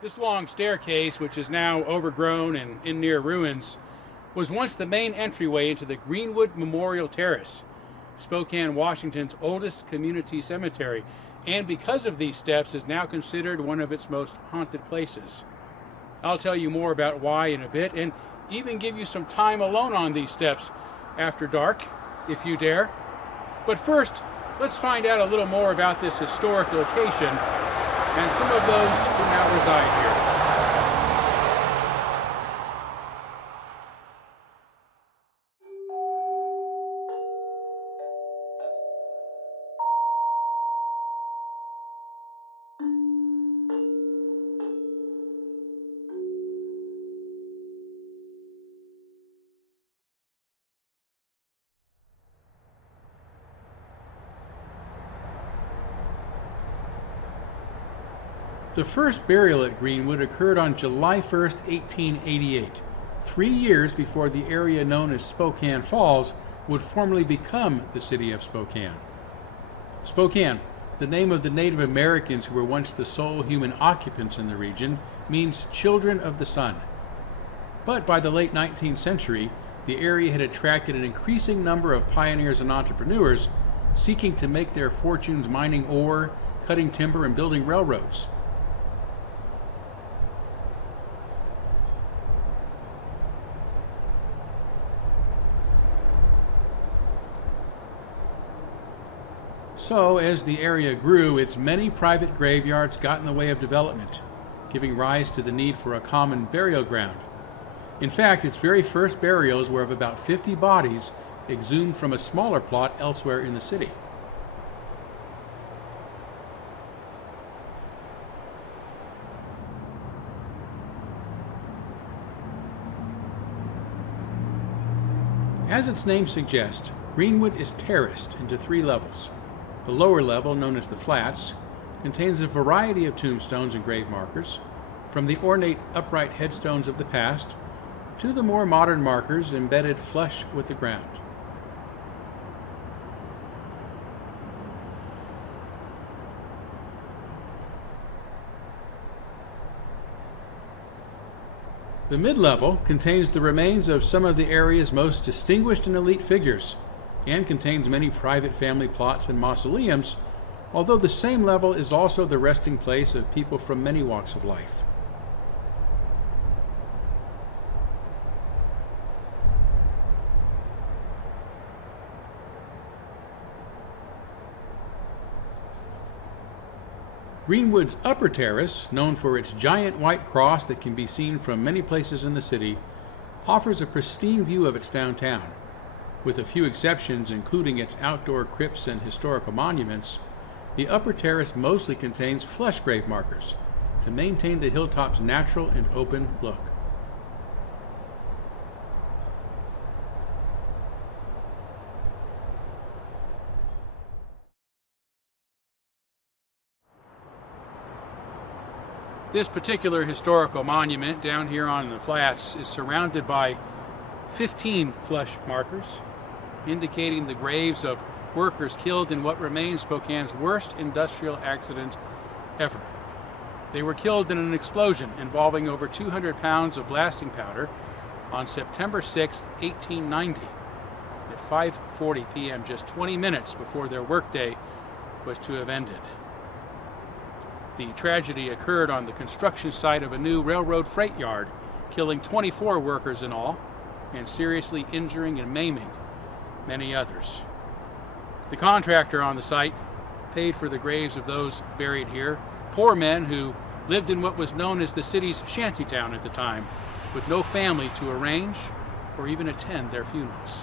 This long staircase, which is now overgrown and in near ruins, was once the main entryway into the Greenwood Memorial Terrace, Spokane, Washington's oldest community cemetery, and because of these steps is now considered one of its most haunted places. I'll tell you more about why in a bit, and even give you some time alone on these steps after dark, if you dare. But first, let's find out a little more about this historic location and some of those who now reside here. The first burial at Greenwood occurred on July 1st, 1888, 3 years before the area known as Spokane Falls would formally become the city of Spokane. Spokane, the name of the Native Americans who were once the sole human occupants in the region, means children of the sun. But by the late 19th century, the area had attracted an increasing number of pioneers and entrepreneurs seeking to make their fortunes mining ore, cutting timber, and building railroads. So, as the area grew, its many private graveyards got in the way of development, giving rise to the need for a common burial ground. In fact, its very first burials were of about 50 bodies exhumed from a smaller plot elsewhere in the city. As its name suggests, Greenwood is terraced into 3 levels. The lower level, known as the Flats, contains a variety of tombstones and grave markers, from the ornate upright headstones of the past to the more modern markers embedded flush with the ground. The mid-level contains the remains of some of the area's most distinguished and elite figures, and contains many private family plots and mausoleums, although the same level is also the resting place of people from many walks of life. Greenwood's upper terrace, known for its giant white cross that can be seen from many places in the city, offers a pristine view of its downtown. With a few exceptions, including its outdoor crypts and historical monuments, the upper terrace mostly contains flush grave markers to maintain the hilltop's natural and open look. This particular historical monument down here on the Flats is surrounded by 15 flush markers, indicating the graves of workers killed in what remains Spokane's worst industrial accident ever. They were killed in an explosion involving over 200 pounds of blasting powder on September 6, 1890, at 5:40 p.m., just 20 minutes before their workday was to have ended. The tragedy occurred on the construction site of a new railroad freight yard, killing 24 workers in all, and seriously injuring and maiming many others. The contractor on the site paid for the graves of those buried here, poor men who lived in what was known as the city's shantytown at the time, with no family to arrange or even attend their funerals.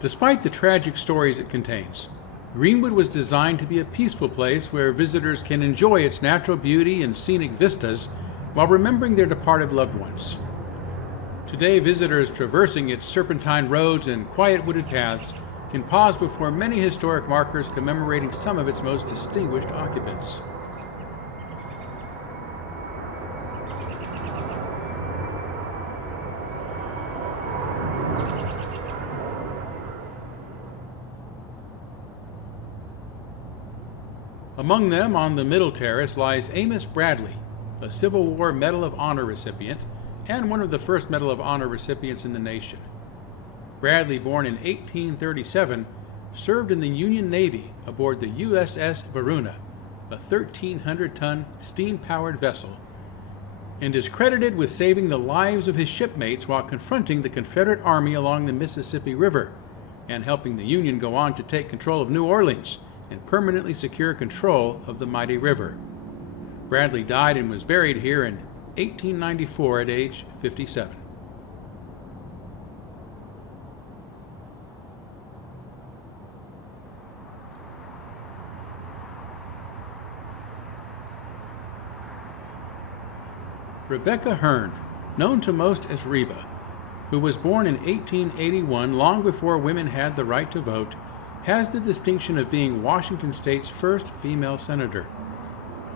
Despite the tragic stories it contains, Greenwood was designed to be a peaceful place where visitors can enjoy its natural beauty and scenic vistas while remembering their departed loved ones. Today, visitors traversing its serpentine roads and quiet wooded paths can pause before many historic markers commemorating some of its most distinguished occupants. Among them on the middle terrace lies Amos Bradley, a Civil War Medal of Honor recipient and one of the first Medal of Honor recipients in the nation. Bradley, born in 1837, served in the Union Navy aboard the USS Varuna, a 1,300-ton steam-powered vessel, and is credited with saving the lives of his shipmates while confronting the Confederate Army along the Mississippi River and helping the Union go on to take control of New Orleans and permanently secure control of the mighty river. Bradley died and was buried here in 1894 at age 57. Rebecca Hearn, known to most as Reba, who was born in 1881, long before women had the right to vote, has the distinction of being Washington State's first female senator.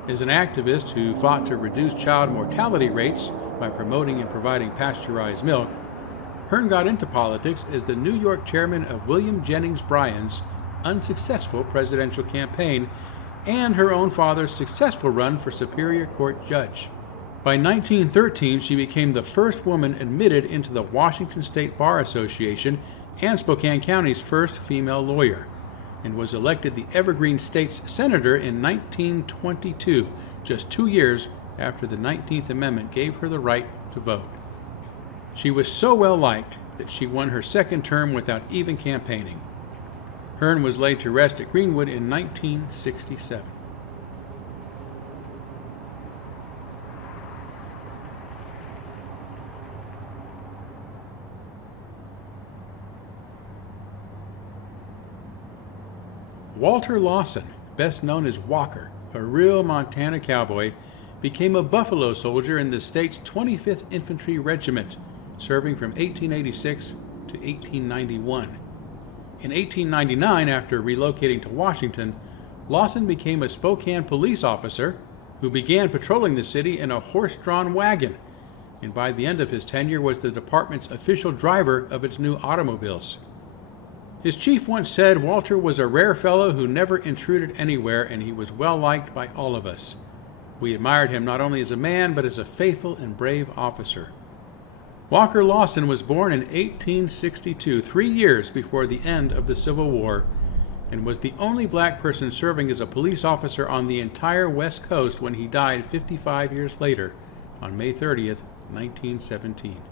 As an activist who fought to reduce child mortality rates by promoting and providing pasteurized milk, Hearn got into politics as the New York chairman of William Jennings Bryan's unsuccessful presidential campaign and her own father's successful run for Superior Court judge. By 1913, she became the first woman admitted into the Washington State Bar Association and Spokane County's first female lawyer, and was elected the Evergreen State's senator in 1922, just 2 years after the 19th Amendment gave her the right to vote. She was so well liked that she won her second term without even campaigning. Hearn was laid to rest at Greenwood in 1967. Walter Lawson, best known as Walker, a real Montana cowboy, became a Buffalo soldier in the state's 25th Infantry Regiment, serving from 1886 to 1891. In 1899, after relocating to Washington, Lawson became a Spokane police officer who began patrolling the city in a horse-drawn wagon, and by the end of his tenure was the department's official driver of its new automobiles. His chief once said Walter was a rare fellow who never intruded anywhere, and he was well liked by all of us. We admired him not only as a man, but as a faithful and brave officer. Walker Lawson was born in 1862, 3 years before the end of the Civil War, and was the only black person serving as a police officer on the entire West Coast when he died 55 years later, on May 30th, 1917.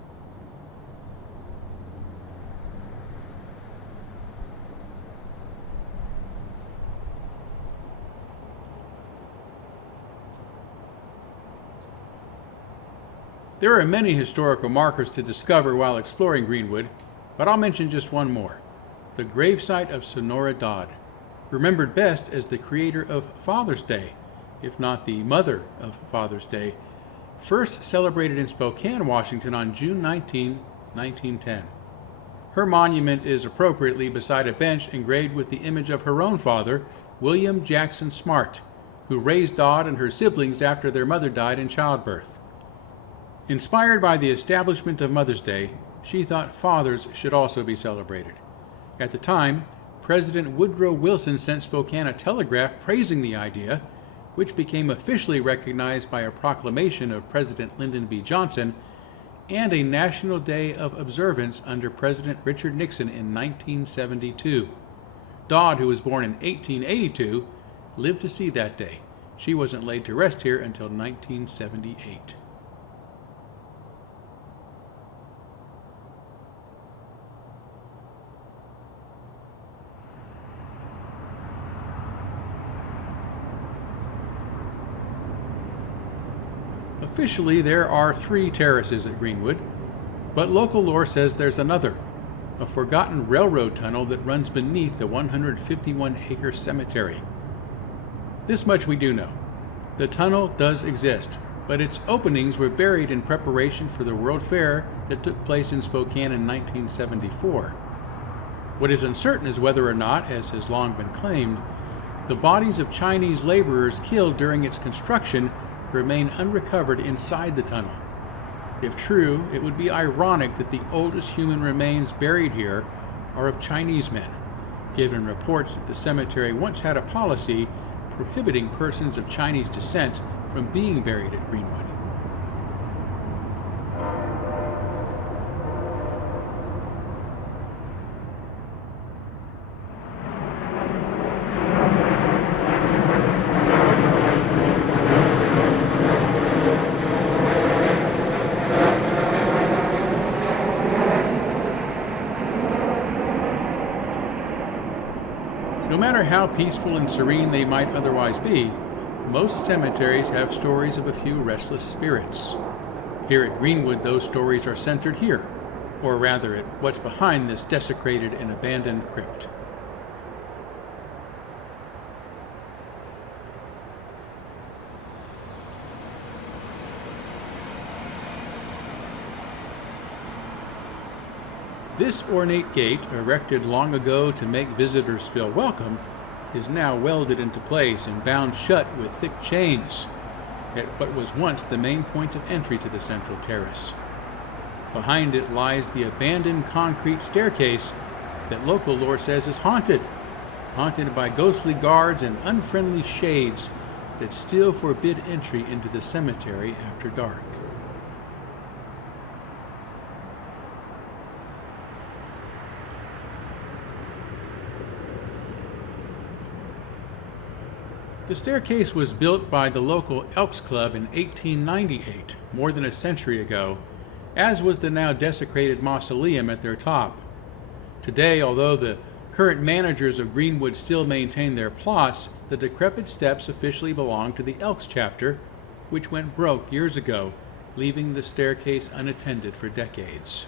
There are many historical markers to discover while exploring Greenwood, but I'll mention just one more: the gravesite of Sonora Dodd, remembered best as the creator of Father's Day, if not the mother of Father's Day, first celebrated in Spokane, Washington on June 19, 1910. Her monument is appropriately beside a bench engraved with the image of her own father, William Jackson Smart, who raised Dodd and her siblings after their mother died in childbirth. Inspired by the establishment of Mother's Day, she thought fathers should also be celebrated. At the time, President Woodrow Wilson sent Spokane a telegraph praising the idea, which became officially recognized by a proclamation of President Lyndon B. Johnson and a National Day of Observance under President Richard Nixon in 1972. Dodd, who was born in 1882, lived to see that day. She wasn't laid to rest here until 1978. Officially, there are 3 terraces at Greenwood, but local lore says there's another, a forgotten railroad tunnel that runs beneath the 151-acre cemetery. This much we do know: the tunnel does exist, but its openings were buried in preparation for the World Fair that took place in Spokane in 1974. What is uncertain is whether or not, as has long been claimed, the bodies of Chinese laborers killed during its construction remain unrecovered inside the tunnel. If true, it would be ironic that the oldest human remains buried here are of Chinese men, given reports that the cemetery once had a policy prohibiting persons of Chinese descent from being buried at Greenwood. No matter how peaceful and serene they might otherwise be, most cemeteries have stories of a few restless spirits. Here at Greenwood, those stories are centered here, or rather at what's behind this desecrated and abandoned crypt. This ornate gate, erected long ago to make visitors feel welcome, is now welded into place and bound shut with thick chains at what was once the main point of entry to the central terrace. Behind it lies the abandoned concrete staircase that local lore says is haunted by ghostly guards and unfriendly shades that still forbid entry into the cemetery after dark. The staircase was built by the local Elks Club in 1898, more than a century ago, as was the now desecrated mausoleum at their top. Today, although the current managers of Greenwood still maintain their plots, the decrepit steps officially belong to the Elks chapter, which went broke years ago, leaving the staircase unattended for decades.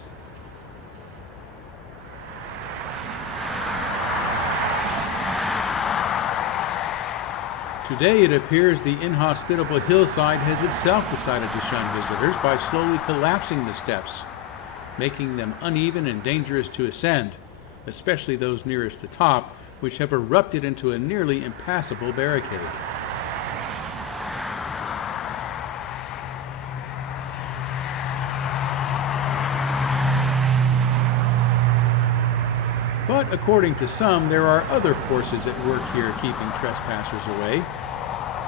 Today it appears the inhospitable hillside has itself decided to shun visitors by slowly collapsing the steps, making them uneven and dangerous to ascend, especially those nearest the top, which have erupted into a nearly impassable barricade. But according to some, there are other forces at work here keeping trespassers away.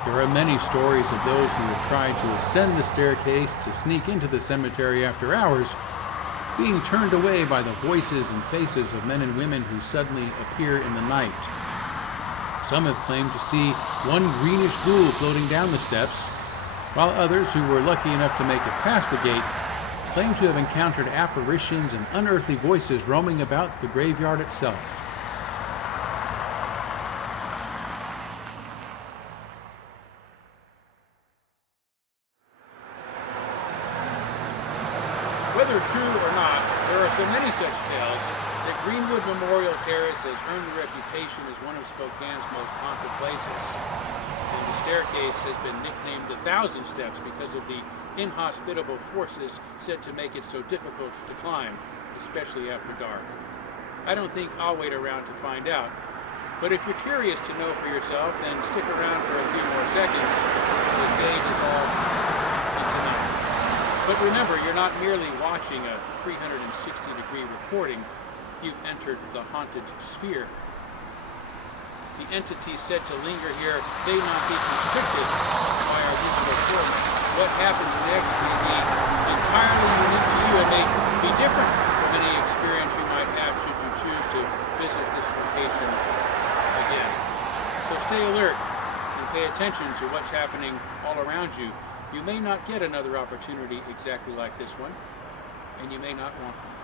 There are many stories of those who have tried to ascend the staircase to sneak into the cemetery after hours, being turned away by the voices and faces of men and women who suddenly appear in the night. Some have claimed to see one greenish ghoul floating down the steps, while others who were lucky enough to make it past the gate claim to have encountered apparitions and unearthly voices roaming about the graveyard itself. Whether true or not, there are so many such tales that Greenwood Memorial Terrace has earned the reputation as one of Spokane's most haunted places. And the staircase has been nicknamed the Thousand Steps because of the inhospitable forces said to make it so difficult to climb, especially after dark. I don't think I'll wait around to find out, but if you're curious to know for yourself, then stick around for a few more seconds as day dissolves into night. But remember, you're not merely watching a 360-degree recording, you've entered the haunted sphere. The entities said to linger here may not be constricted by our digital format. What happens next may be entirely unique to you and may be different from any experience you might have should you choose to visit this location again. So stay alert and pay attention to what's happening all around you. You may not get another opportunity exactly like this one, and you may not want one.